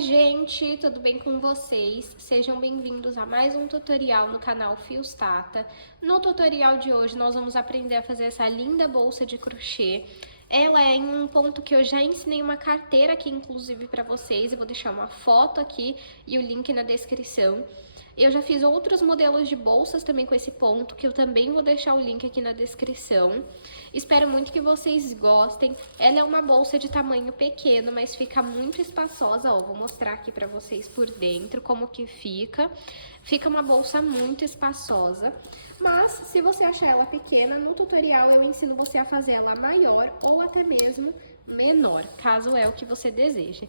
Oi gente, tudo bem com vocês? Sejam bem-vindos a mais um tutorial no canal Fios Tata. No tutorial de hoje nós vamos aprender a fazer essa linda bolsa de crochê. Ela é em um ponto que eu já ensinei uma carteira aqui inclusive para vocês. Eu vou deixar uma foto aqui e o link na descrição. Eu já fiz outros modelos de bolsas também com esse ponto, que eu também vou deixar o link aqui na descrição. Espero muito que vocês gostem. Ela é uma bolsa de tamanho pequeno, mas fica muito espaçosa. Ó, vou mostrar aqui pra vocês por dentro como que fica. Fica uma bolsa muito espaçosa. Mas, se você achar ela pequena, no tutorial eu ensino você a fazer ela maior ou até mesmo menor, caso é o que você deseje.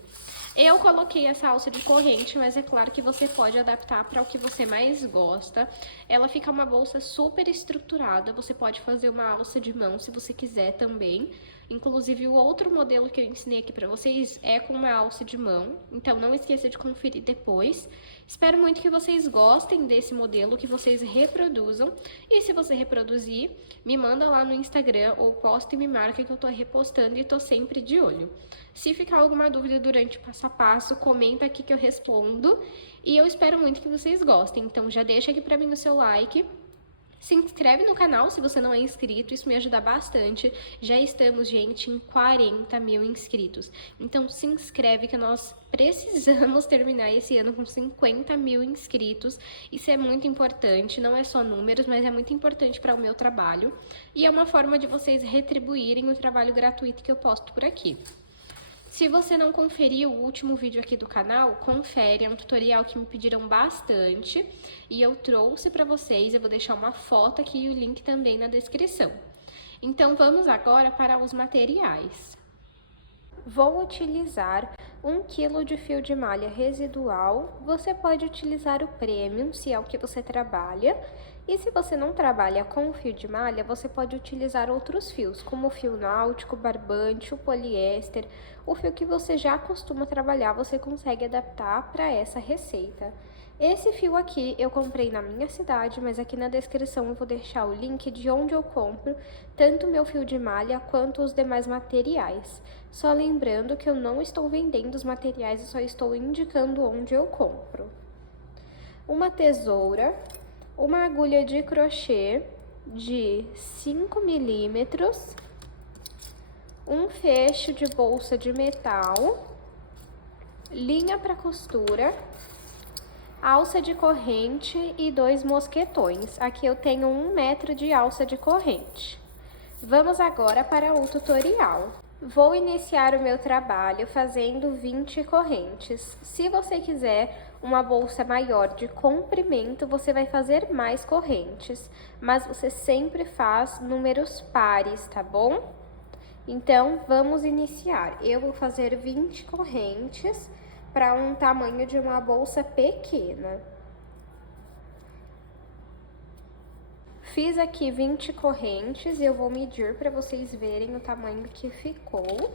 Eu coloquei essa alça de corrente, mas é claro que você pode adaptar para o que você mais gosta. Ela fica uma bolsa super estruturada, você pode fazer uma alça de mão se você quiser também. Inclusive, o outro modelo que eu ensinei aqui para vocês é com uma alça de mão, então não esqueça de conferir depois. Espero muito que vocês gostem desse modelo, que vocês reproduzam. E se você reproduzir, me manda lá no Instagram ou posta e me marca que eu tô repostando e tô sempre de olho. Se ficar alguma dúvida durante o passo a passo, comenta aqui que eu respondo. E eu espero muito que vocês gostem. Então já deixa aqui pra mim o seu like. Se inscreve no canal se você não é inscrito, isso me ajuda bastante. Já estamos, gente, em 40 mil inscritos. Então se inscreve que nós precisamos terminar esse ano com 50 mil inscritos. Isso é muito importante, não é só números, mas é muito importante para o meu trabalho. E é uma forma de vocês retribuírem o trabalho gratuito que eu posto por aqui. Se você não conferiu o último vídeo aqui do canal, confere, é um tutorial que me pediram bastante e eu trouxe para vocês, eu vou deixar uma foto aqui e o link também na descrição. Então vamos agora para os materiais. Vou utilizar 1 kg de fio de malha residual, você pode utilizar o premium, se é o que você trabalha, e se você não trabalha com fio de malha, você pode utilizar outros fios, como o fio náutico, barbante, o poliéster, o fio que você já costuma trabalhar, você consegue adaptar para essa receita. Esse fio aqui eu comprei na minha cidade, mas aqui na descrição eu vou deixar o link de onde eu compro, tanto o meu fio de malha quanto os demais materiais. Só lembrando que eu não estou vendendo os materiais, eu só estou indicando onde eu compro. Uma tesoura, uma agulha de crochê de 5 milímetros, um fecho de bolsa de metal, linha para costura, alça de corrente e 2 mosquetões. Aqui eu tenho 1 metro de alça de corrente. Vamos agora para o tutorial. Vou iniciar o meu trabalho fazendo 20 correntes. Se você quiser uma bolsa maior de comprimento, você vai fazer mais correntes, mas você sempre faz números pares, tá bom? Então, vamos iniciar. Eu vou fazer 20 correntes para um tamanho de uma bolsa pequena. Fiz aqui 20 correntes e eu vou medir para vocês verem o tamanho que ficou.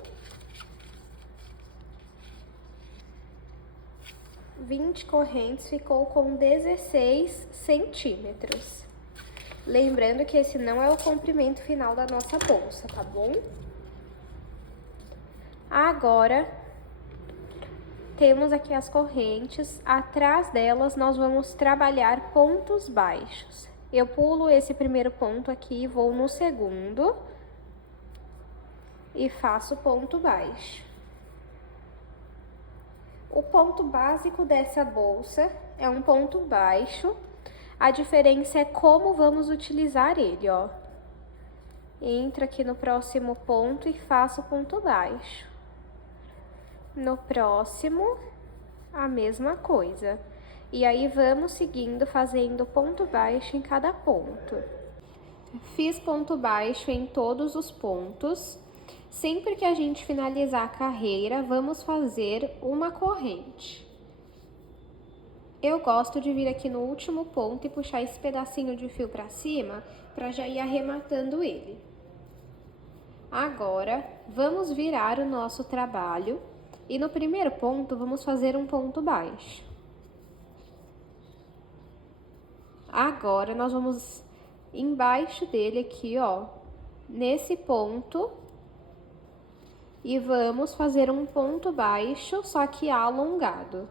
20 correntes ficou com 16 centímetros. Lembrando que esse não é o comprimento final da nossa bolsa, tá bom? Agora, temos aqui as correntes, atrás delas nós vamos trabalhar pontos baixos. Eu pulo esse primeiro ponto aqui, vou no segundo e faço ponto baixo. O ponto básico dessa bolsa é um ponto baixo, a diferença é como vamos utilizar ele, ó. Entro aqui no próximo ponto e faço ponto baixo. No próximo, a mesma coisa. E aí, vamos seguindo, fazendo ponto baixo em cada ponto. Fiz ponto baixo em todos os pontos. Sempre que a gente finalizar a carreira, vamos fazer uma corrente. Eu gosto de vir aqui no último ponto e puxar esse pedacinho de fio pra cima, pra já ir arrematando ele. Agora, vamos virar o nosso trabalho. E no primeiro ponto, vamos fazer um ponto baixo. Agora, nós vamos embaixo dele aqui, ó, nesse ponto, e vamos fazer um ponto baixo, só que alongado.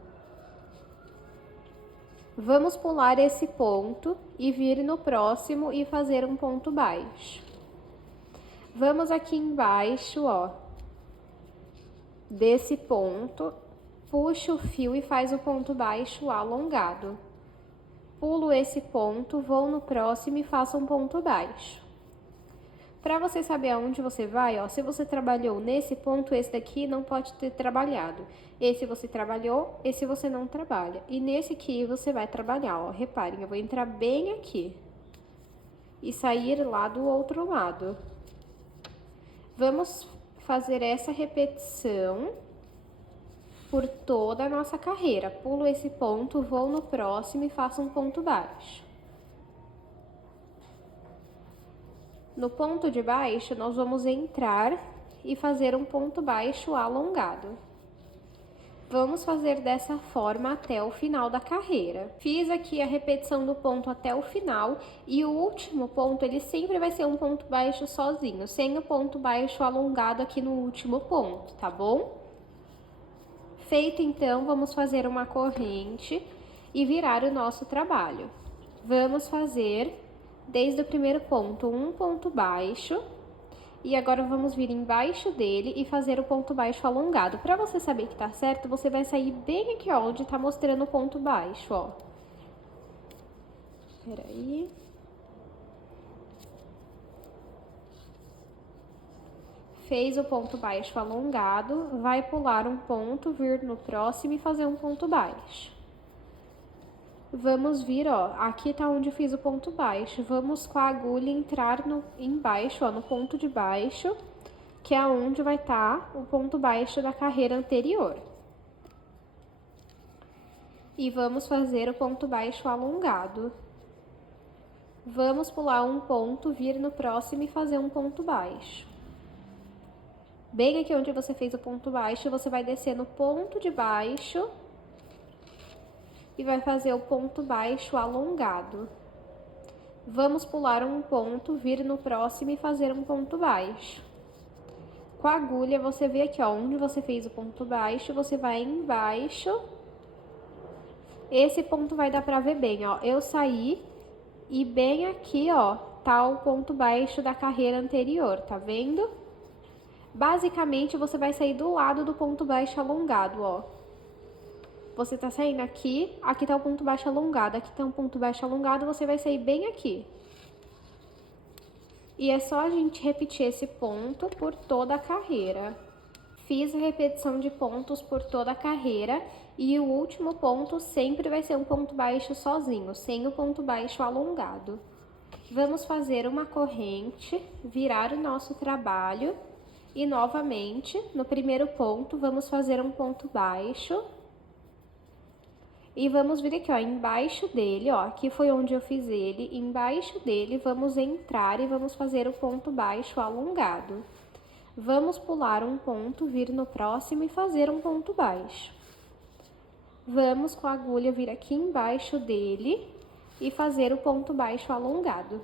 Vamos pular esse ponto e vir no próximo e fazer um ponto baixo. Vamos aqui embaixo, ó, desse ponto, puxa o fio e faz o ponto baixo alongado. Pulo esse ponto, vou no próximo e faço um ponto baixo. Para você saber aonde você vai, ó, se você trabalhou nesse ponto, esse daqui não pode ter trabalhado. Esse você trabalhou, esse você não trabalha. E nesse aqui você vai trabalhar, ó. Reparem, eu vou entrar bem aqui e sair lá do outro lado. Vamos fazer essa repetição por toda a nossa carreira. Pulo esse ponto, vou no próximo e faço um ponto baixo. No ponto de baixo, nós vamos entrar e fazer um ponto baixo alongado. Vamos fazer dessa forma até o final da carreira. Fiz aqui a repetição do ponto até o final e o último ponto, ele sempre vai ser um ponto baixo sozinho, sem o ponto baixo alongado aqui no último ponto, tá bom? Feito então, vamos fazer uma corrente e virar o nosso trabalho. Vamos fazer desde o primeiro ponto um ponto baixo e agora vamos vir embaixo dele e fazer o ponto baixo alongado. Para você saber que tá certo, você vai sair bem aqui, ó, onde tá mostrando o ponto baixo, ó. Peraí. Fez o ponto baixo alongado, vai pular um ponto, vir no próximo e fazer um ponto baixo. Vamos vir, ó, aqui tá onde eu fiz o ponto baixo, vamos com a agulha entrar embaixo, ó, no ponto de baixo, que é onde vai estar o ponto baixo da carreira anterior. E vamos fazer o ponto baixo alongado. Vamos pular um ponto, vir no próximo e fazer um ponto baixo. Bem aqui onde você fez o ponto baixo, você vai descer no ponto de baixo e vai fazer o ponto baixo alongado. Vamos pular um ponto, vir no próximo e fazer um ponto baixo. Com a agulha, você vê aqui, ó, onde você fez o ponto baixo, você vai embaixo. Esse ponto vai dar pra ver bem, ó. Eu saí e bem aqui, ó, tá o ponto baixo da carreira anterior, tá vendo? Basicamente, você vai sair do lado do ponto baixo alongado, ó. Você tá saindo aqui, aqui tá o ponto baixo alongado, aqui tá um ponto baixo alongado, você vai sair bem aqui. E é só a gente repetir esse ponto por toda a carreira. Fiz a repetição de pontos por toda a carreira e o último ponto sempre vai ser um ponto baixo sozinho, sem o ponto baixo alongado. Vamos fazer uma corrente, virar o nosso trabalho e novamente, no primeiro ponto, vamos fazer um ponto baixo. E vamos vir aqui, ó, embaixo dele, ó, aqui foi onde eu fiz ele, embaixo dele vamos entrar e vamos fazer o ponto baixo alongado. Vamos pular um ponto, vir no próximo e fazer um ponto baixo. Vamos com a agulha vir aqui embaixo dele e fazer o ponto baixo alongado.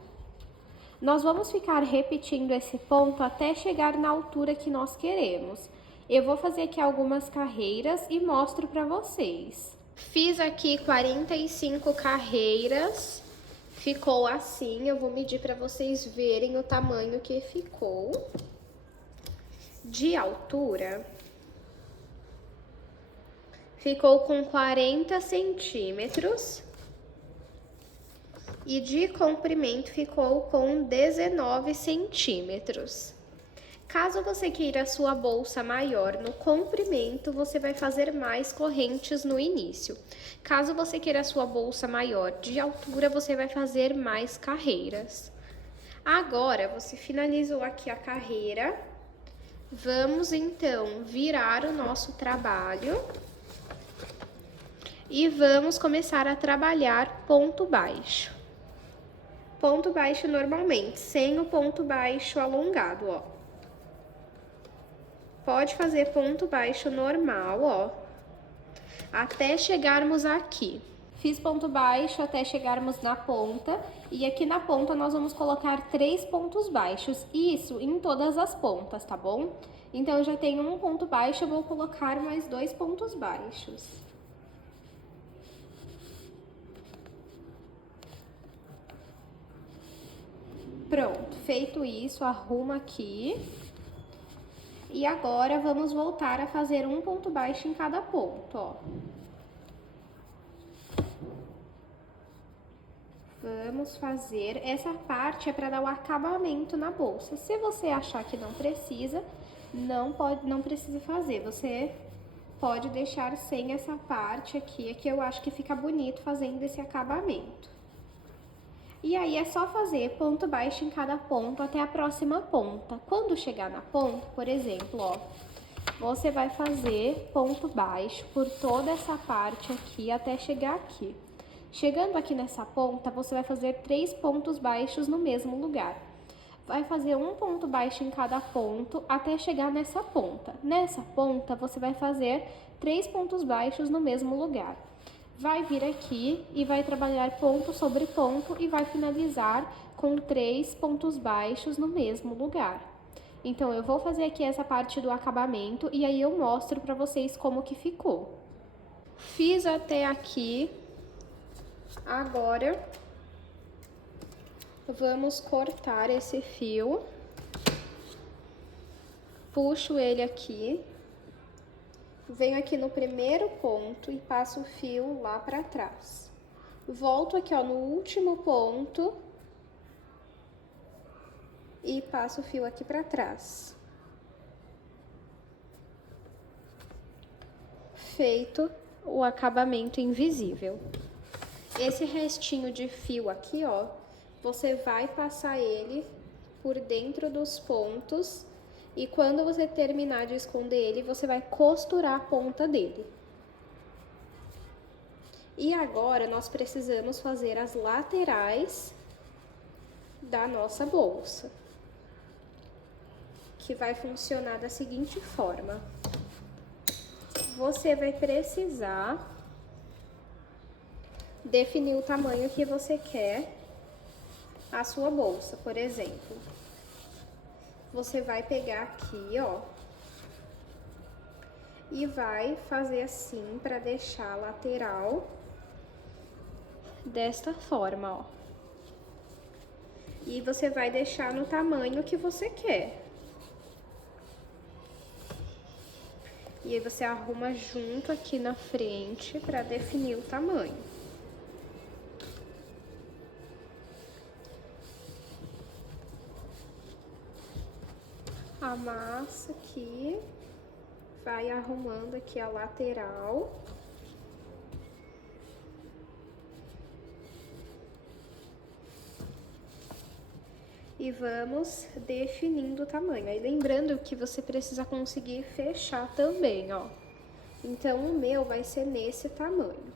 Nós vamos ficar repetindo esse ponto até chegar na altura que nós queremos. Eu vou fazer aqui algumas carreiras e mostro para vocês. Fiz aqui 45 carreiras, ficou assim, eu vou medir para vocês verem o tamanho que ficou. De altura, ficou com 40 centímetros e de comprimento ficou com 19 centímetros. Caso você queira a sua bolsa maior no comprimento, você vai fazer mais correntes no início. Caso você queira a sua bolsa maior de altura, você vai fazer mais carreiras. Agora, você finalizou aqui a carreira. Vamos, então, virar o nosso trabalho e vamos começar a trabalhar ponto baixo. Ponto baixo normalmente, sem o ponto baixo alongado, ó. Pode fazer ponto baixo normal, ó, até chegarmos aqui. Fiz ponto baixo até chegarmos na ponta, e aqui na ponta nós vamos colocar 3 pontos baixos, isso em todas as pontas, tá bom? Então, eu já tenho um ponto baixo, eu vou colocar mais 2 pontos baixos. Pronto, feito isso, arrumo aqui. E agora, vamos voltar a fazer um ponto baixo em cada ponto, ó. Vamos fazer, essa parte é para dar o acabamento na bolsa. Se você achar que não precisa, não precisa fazer. Você pode deixar sem essa parte aqui, que eu acho que fica bonito fazendo esse acabamento. E aí é só fazer ponto baixo em cada ponto até a próxima ponta. Quando chegar na ponta, por exemplo, ó, você vai fazer ponto baixo por toda essa parte aqui até chegar aqui. Chegando aqui nessa ponta, você vai fazer 3 pontos baixos no mesmo lugar. Vai fazer um ponto baixo em cada ponto até chegar nessa ponta. Nessa ponta, você vai fazer 3 pontos baixos no mesmo lugar. Vai vir aqui e vai trabalhar ponto sobre ponto e vai finalizar com 3 pontos baixos no mesmo lugar. Então, eu vou fazer aqui essa parte do acabamento e aí eu mostro pra vocês como que ficou. Fiz até aqui. Agora, vamos cortar esse fio. Puxo ele aqui. Venho aqui no primeiro ponto e passo o fio lá pra trás. Volto aqui, ó, no último ponto. E passo o fio aqui pra trás. Feito o acabamento invisível. Esse restinho de fio aqui, ó, você vai passar ele por dentro dos pontos e quando você terminar de esconder ele, você vai costurar a ponta dele. E agora, nós precisamos fazer as laterais da nossa bolsa, que vai funcionar da seguinte forma. Você vai precisar definir o tamanho que você quer a sua bolsa, por exemplo. Você vai pegar aqui, ó, e vai fazer assim para deixar a lateral desta forma, ó. E você vai deixar no tamanho que você quer. E aí você arruma junto aqui na frente para definir o tamanho. Amassa aqui, vai arrumando aqui a lateral. E vamos definindo o tamanho. Aí lembrando que você precisa conseguir fechar também, ó. Então o meu vai ser nesse tamanho.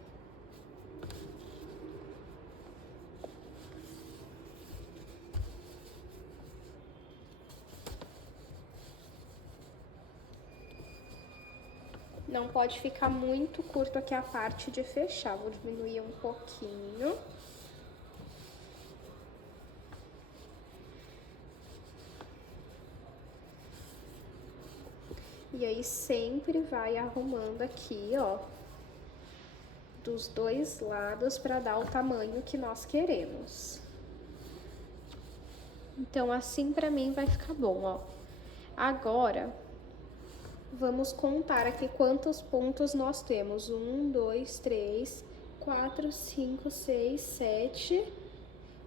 Não pode ficar muito curto aqui a parte de fechar. Vou diminuir um pouquinho. E aí, sempre vai arrumando aqui, ó, dos dois lados para dar o tamanho que nós queremos. Então, assim pra mim vai ficar bom, ó. Agora, vamos contar aqui quantos pontos nós temos. 1, 2, 3, 4, 5, 6, 7...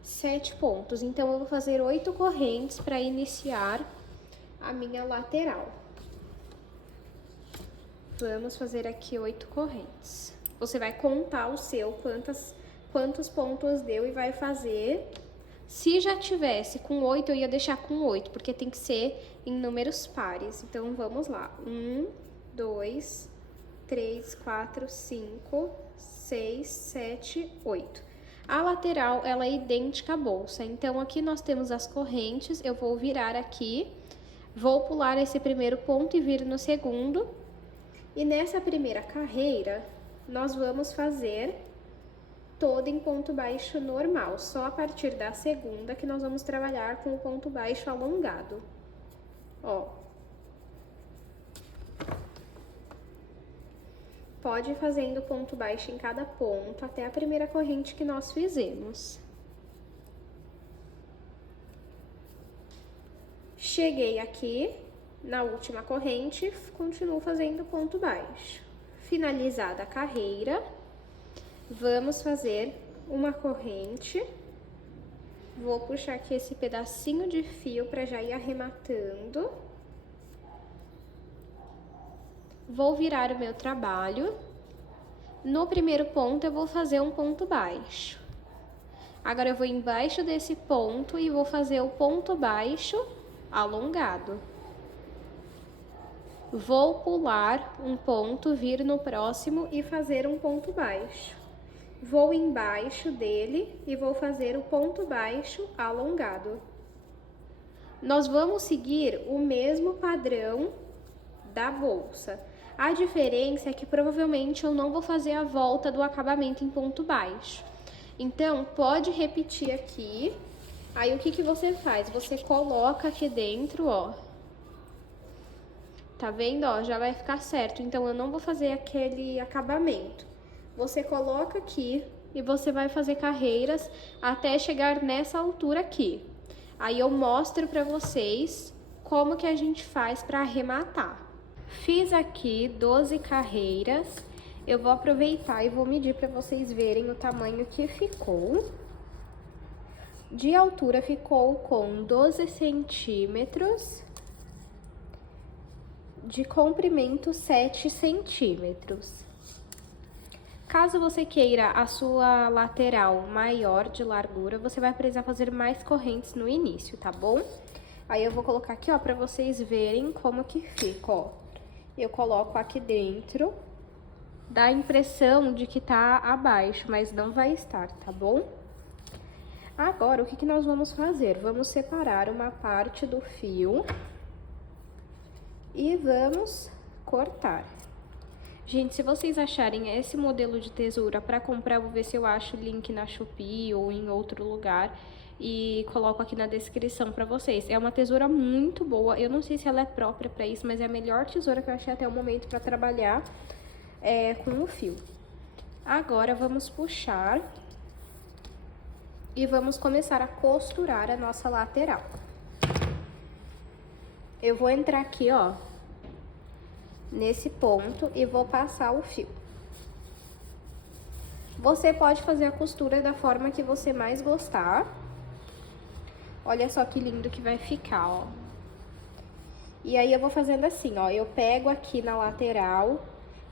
7 pontos. Então, eu vou fazer 8 correntes para iniciar a minha lateral. Vamos fazer aqui 8 correntes. Você vai contar o seu, quantos pontos deu e vai fazer. Se já tivesse com 8, eu ia deixar com 8, porque tem que ser em números pares. Então, vamos lá. 1, 2, 3, 4, 5, 6, 7, 8. A lateral, ela é idêntica à bolsa. Então, aqui nós temos as correntes. Eu vou virar aqui, vou pular esse primeiro ponto e vir no segundo. E nessa primeira carreira, nós vamos fazer toda em ponto baixo normal. Só a partir da segunda que nós vamos trabalhar com o ponto baixo alongado. Ó. pode ir fazendo ponto baixo em cada ponto até a primeira corrente que nós fizemos. Cheguei aqui na última corrente, continuo fazendo ponto baixo. Finalizada a carreira, vamos fazer uma corrente. Vou puxar aqui esse pedacinho de fio para já ir arrematando. Vou virar o meu trabalho. No primeiro ponto, eu vou fazer um ponto baixo. Agora, eu vou embaixo desse ponto e vou fazer o ponto baixo alongado. Vou pular um ponto, vir no próximo e fazer um ponto baixo. Vou embaixo dele e vou fazer o ponto baixo alongado. Nós vamos seguir o mesmo padrão da bolsa. A diferença é que provavelmente eu não vou fazer a volta do acabamento em ponto baixo. Então, pode repetir aqui. Aí, o que que você faz? Você coloca aqui dentro, ó. Tá vendo, ó? Já vai ficar certo. Então, eu não vou fazer aquele acabamento. Você coloca aqui e você vai fazer carreiras até chegar nessa altura aqui. Aí, eu mostro pra vocês como que a gente faz pra arrematar. Fiz aqui 12 carreiras. Eu vou aproveitar e vou medir pra vocês verem o tamanho que ficou. De altura ficou com 12 centímetros. De comprimento, 7 centímetros. Caso você queira a sua lateral maior de largura, você vai precisar fazer mais correntes no início, tá bom? Aí eu vou colocar aqui, ó, pra vocês verem como que fica, ó. Eu coloco aqui dentro, dá a impressão de que tá abaixo, mas não vai estar, tá bom? Agora, o que que nós vamos fazer? Vamos separar uma parte do fio e vamos cortar. Gente, se vocês acharem esse modelo de tesoura para comprar, eu vou ver se eu acho o link na Shopee ou em outro lugar e coloco aqui na descrição para vocês. É uma tesoura muito boa, eu não sei se ela é própria para isso, mas é a melhor tesoura que eu achei até o momento para trabalhar com o fio. Agora, vamos puxar e vamos começar a costurar a nossa lateral. Eu vou entrar aqui, ó, nesse ponto e vou passar o fio. Você pode fazer a costura da forma que você mais gostar. Olha só que lindo que vai ficar, ó. E aí eu vou fazendo assim, ó, eu pego aqui na lateral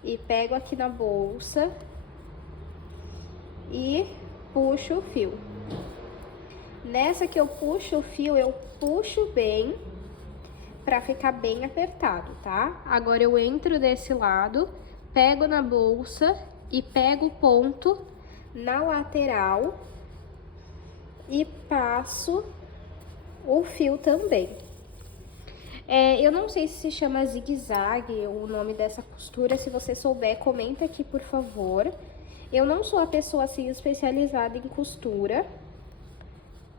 e pego aqui na bolsa e puxo o fio. Nessa que eu puxo o fio, eu puxo bem pra ficar bem apertado, tá? Agora eu entro desse lado, pego na bolsa e pego o ponto na lateral e passo o fio também. Eu não sei se chama zigue-zague o nome dessa costura, se você souber, comenta aqui, por favor. Eu não sou a pessoa, assim, especializada em costura.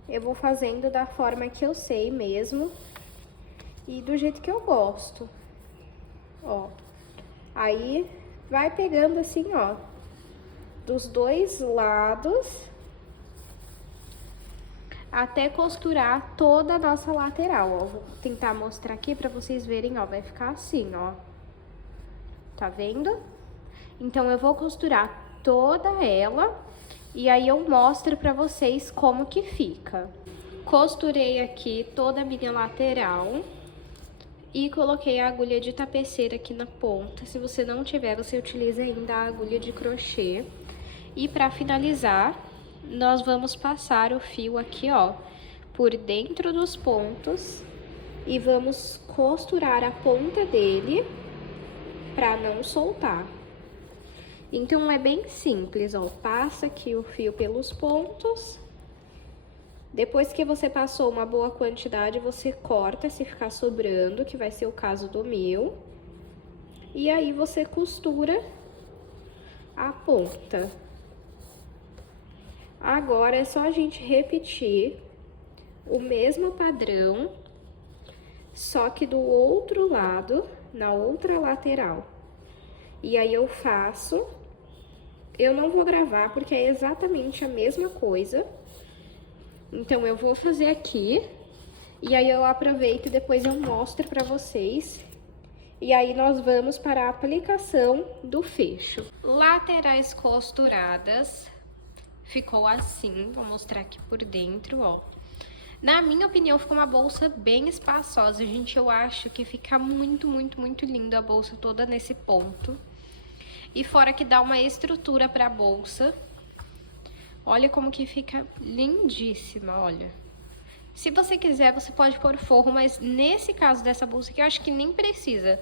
Eu vou fazendo da forma que eu sei mesmo e do jeito que eu gosto. Ó, aí vai pegando assim, ó, dos dois lados até costurar toda a nossa lateral, ó. Vou tentar mostrar aqui pra vocês verem, ó, vai ficar assim, ó. Tá vendo? Então, eu vou costurar toda ela e aí eu mostro pra vocês como que fica. Costurei aqui toda a minha lateral e coloquei a agulha de tapeceira aqui na ponta. Se você não tiver, você utiliza ainda a agulha de crochê. E pra finalizar, nós vamos passar o fio aqui, ó, por dentro dos pontos e vamos costurar a ponta dele pra não soltar. Então, é bem simples, ó, passa aqui o fio pelos pontos. Depois que você passou uma boa quantidade, você corta se ficar sobrando, que vai ser o caso do meu. E aí, você costura a ponta. Agora, é só a gente repetir o mesmo padrão, só que do outro lado, na outra lateral. E aí eu faço. Eu não vou gravar porque é exatamente a mesma coisa. Então eu vou fazer aqui. E aí eu aproveito e depois eu mostro pra vocês. E aí nós vamos para a aplicação do fecho. Laterais costuradas. Ficou assim, vou mostrar aqui por dentro, ó. Na minha opinião, ficou uma bolsa bem espaçosa, gente. Eu acho que fica muito, muito, muito linda a bolsa toda nesse ponto. E fora que dá uma estrutura pra bolsa. Olha como que fica lindíssima, olha. Se você quiser, você pode pôr forro, mas nesse caso dessa bolsa aqui, eu acho que nem precisa,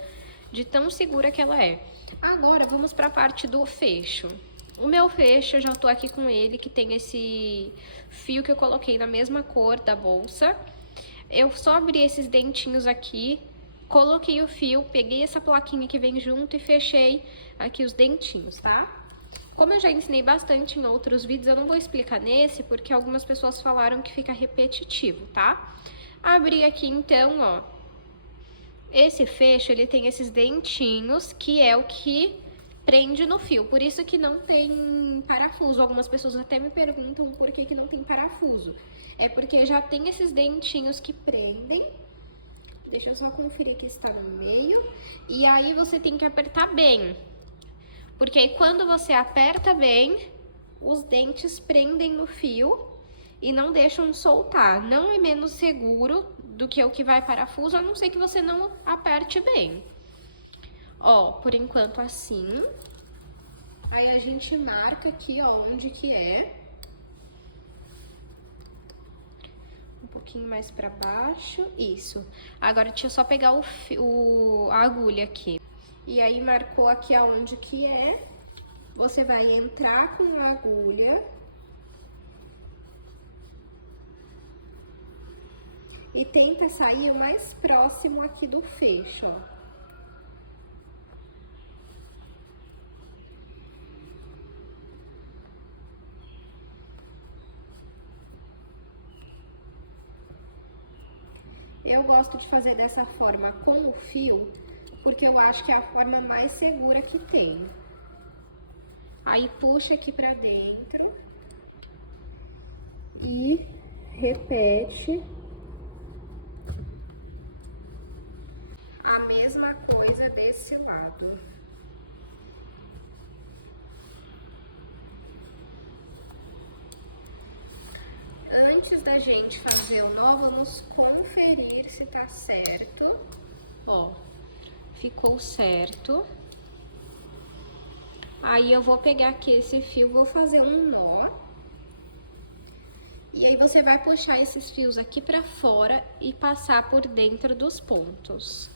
de tão segura que ela é. Agora, vamos pra parte do fecho. O meu fecho, eu já tô aqui com ele, que tem esse fio que eu coloquei na mesma cor da bolsa. Eu só abri esses dentinhos aqui, coloquei o fio, peguei essa plaquinha que vem junto e fechei aqui os dentinhos, tá? Como eu já ensinei bastante em outros vídeos, eu não vou explicar nesse, porque algumas pessoas falaram que fica repetitivo, tá? Abri aqui então, ó. Esse fecho, ele tem esses dentinhos, que é o que prende no fio, por isso que não tem parafuso. Algumas pessoas até me perguntam por que não tem parafuso. É porque já tem esses dentinhos que prendem. Deixa eu só conferir aqui se tá no meio. E aí você tem que apertar bem. Porque aí quando você aperta bem, os dentes prendem no fio e não deixam soltar. Não é menos seguro do que o que vai parafuso, a não ser que você não aperte bem. Ó, por enquanto assim. Aí a gente marca aqui, ó, onde que é. Um pouquinho mais pra baixo, isso. Agora deixa eu só pegar a agulha aqui. E aí marcou aqui aonde que é. Você vai entrar com a agulha. E tenta sair o mais próximo aqui do fecho, ó. Eu gosto de fazer dessa forma com o fio, porque eu acho que é a forma mais segura que tem. Aí puxa aqui pra dentro e repete a mesma coisa desse lado. Antes da gente fazer o nó, vamos conferir se tá certo. Ó, ficou certo. Aí eu vou pegar aqui esse fio, vou fazer um nó. E aí você vai puxar esses fios aqui pra fora e passar por dentro dos pontos.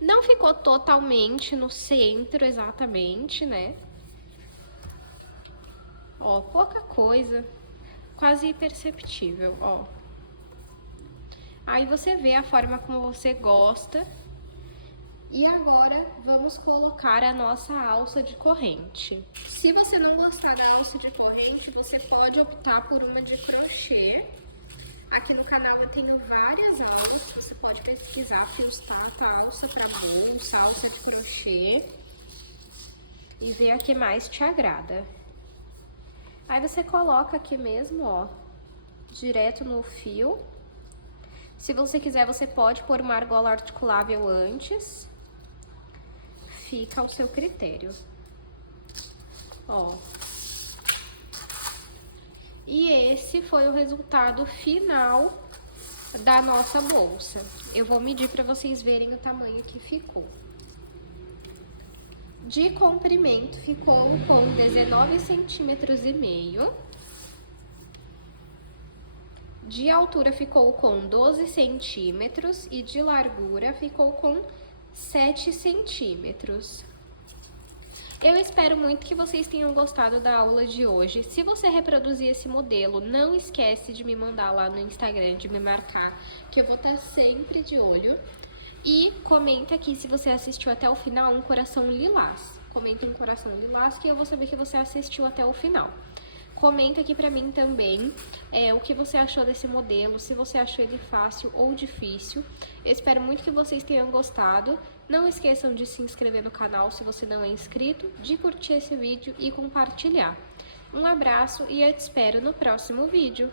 Não ficou totalmente no centro exatamente, né? Ó, pouca coisa. Quase imperceptível, ó. Aí você vê a forma como você gosta. E agora vamos colocar a nossa alça de corrente. Se você não gostar da alça de corrente, você pode optar por uma de crochê. Aqui no canal eu tenho várias aulas, você pode pesquisar fios Tata, alça para bolsa, alça de crochê. E ver a que mais te agrada. Aí você coloca aqui mesmo, ó, direto no fio. Se você quiser, você pode pôr uma argola articulável antes. Fica ao seu critério. Ó. E esse foi o resultado final da nossa bolsa. Eu vou medir para vocês verem o tamanho que ficou. De comprimento ficou com 19,5 centímetros. De altura ficou com 12 centímetros e de largura ficou com 7 centímetros. Eu espero muito que vocês tenham gostado da aula de hoje. Se você reproduzir esse modelo, não esquece de me mandar lá no Instagram, de me marcar, que eu vou estar sempre de olho. E comenta aqui se você assistiu até o final um coração lilás. Comenta um coração lilás que eu vou saber que você assistiu até o final. Comenta aqui pra mim também o que você achou desse modelo, se você achou ele fácil ou difícil. Eu espero muito que vocês tenham gostado. Não esqueçam de se inscrever no canal se você não é inscrito, de curtir esse vídeo e compartilhar. Um abraço e eu te espero no próximo vídeo.